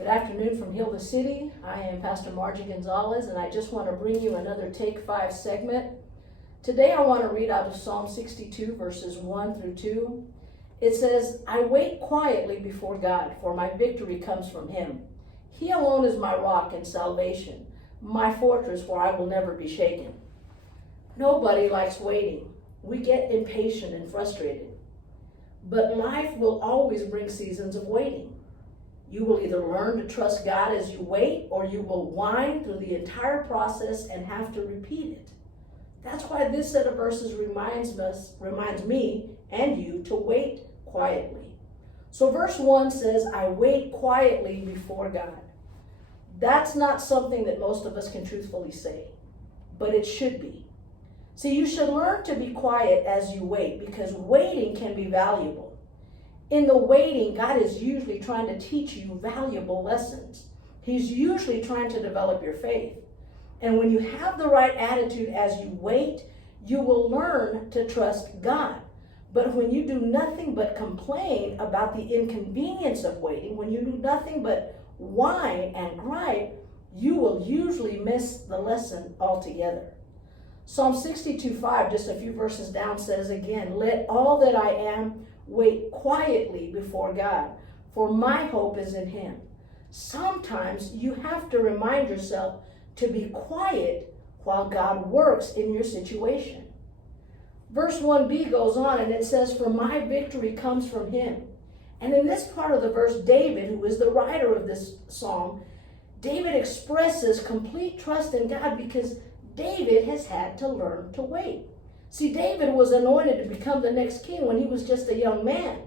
Good afternoon from Hill the City. I am Pastor Margie Gonzalez, and I just want to bring you another Take 5 segment. Today I want to read out of Psalm 62, verses 1 through 2. It says, I wait quietly before God, for my victory comes from Him. He alone is my rock and salvation, my fortress where I will never be shaken. Nobody likes waiting. We get impatient and frustrated. But life will always bring seasons of waiting. You will either learn to trust God as you wait, or you will whine through the entire process and have to repeat it. That's why this set of verses reminds me and you to wait quietly. So verse 1 says, I wait quietly before God. That's not something that most of us can truthfully say, but it should be. See, you should learn to be quiet as you wait, because waiting can be valuable. In the waiting, God is usually trying to teach you valuable lessons. He's usually trying to develop your faith. And when you have the right attitude as you wait, you will learn to trust God. But when you do nothing but complain about the inconvenience of waiting, when you do nothing but whine and gripe, you will usually miss the lesson altogether. Psalm 62:5, just a few verses down, says again, let all that I am wait quietly before God, for my hope is in Him. Sometimes you have to remind yourself to be quiet while God works in your situation. Verse 1b goes on and it says, for my victory comes from Him. And in this part of the verse, David, who is the writer of this psalm, David expresses complete trust in God because David has had to learn to wait. See, David was anointed to become the next king when he was just a young man.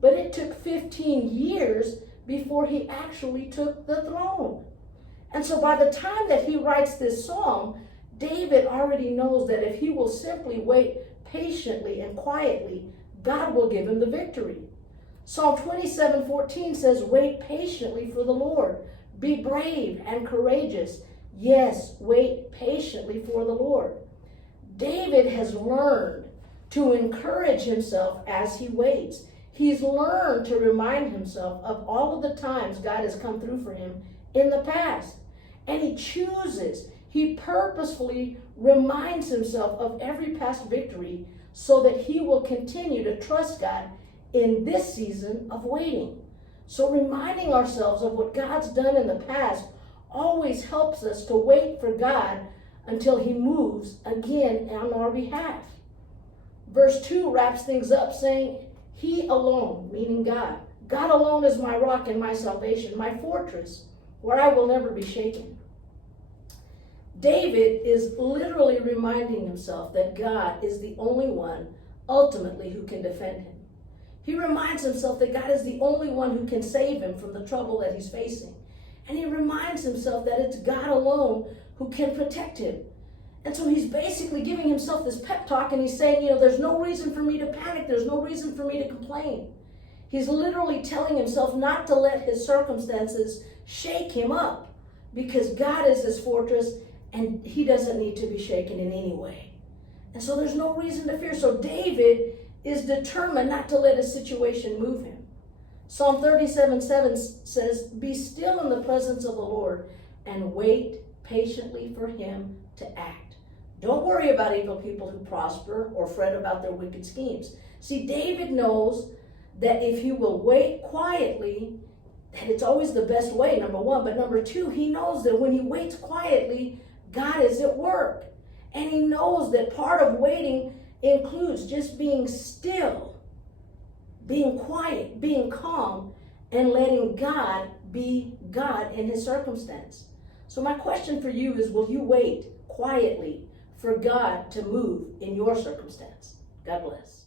But it took 15 years before he actually took the throne. And so by the time that he writes this psalm, David already knows that if he will simply wait patiently and quietly, God will give him the victory. Psalm 27:14 says, wait patiently for the Lord. Be brave and courageous. Yes, wait patiently for the Lord. David has learned to encourage himself as he waits. He's learned to remind himself of all of the times God has come through for him in the past. And he purposefully reminds himself of every past victory so that he will continue to trust God in this season of waiting. So reminding ourselves of what God's done in the past always helps us to wait for God until He moves again on our behalf. Verse 2 wraps things up saying, He alone, meaning God. God alone is my rock and my salvation, my fortress, where I will never be shaken. David is literally reminding himself that God is the only one ultimately who can defend him. He reminds himself that God is the only one who can save him from the trouble that he's facing. And he reminds himself that it's God alone who can protect him. And so he's basically giving himself this pep talk, and he's saying, there's no reason for me to panic. There's no reason for me to complain. He's literally telling himself not to let his circumstances shake him up, because God is his fortress and he doesn't need to be shaken in any way. And so there's no reason to fear. So David is determined not to let his situation move him. Psalm 37:7 says, be still in the presence of the Lord and wait patiently for Him to act. Don't worry about evil people who prosper or fret about their wicked schemes. See, David knows that if he will wait quietly, that it's always the best way, number one. But number two, he knows that when he waits quietly, God is at work. And he knows that part of waiting includes just being still, being quiet, being calm, and letting God be God in His circumstance. So my question for you is, will you wait quietly for God to move in your circumstance? God bless.